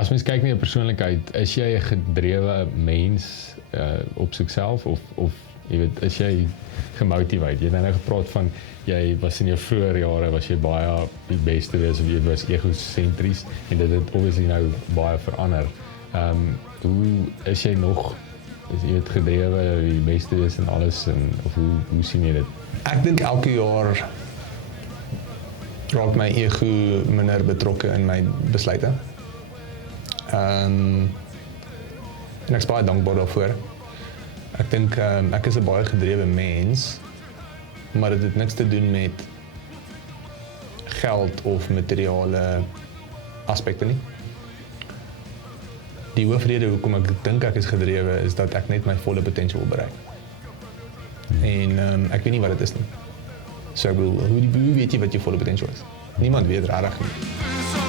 As mens kyk na jou persoonlikheid, is jy 'n gedrewe mens op sigself of jy weet, is jy gemotiveerd? Jy het nou gepraat van jy was in jou vroeë jare was jy baie die beste wees of jy was egosentries en dit het obviously nou baie verander. Hoe is jy nog jy weet gedrewe die beste wees en alles of hoe sien jy dit? Ek dink elke jaar raak my ego minder betrokke in my besluite. En ek is baie dankbaar daarvoor. Ek dink ek is 'n baie gedrewe mens, maar dit het niks te doen met geld of materiale aspekte nie. Die hoofrede hoekom ek dink ek is gedrewe is dat ek net my volle potensiaal wil bereik. En ek weet nie wat dit is nie. So ek bedoel, hoe weet jy wat jou volle potensiaal is? Niemand weet regtig nie.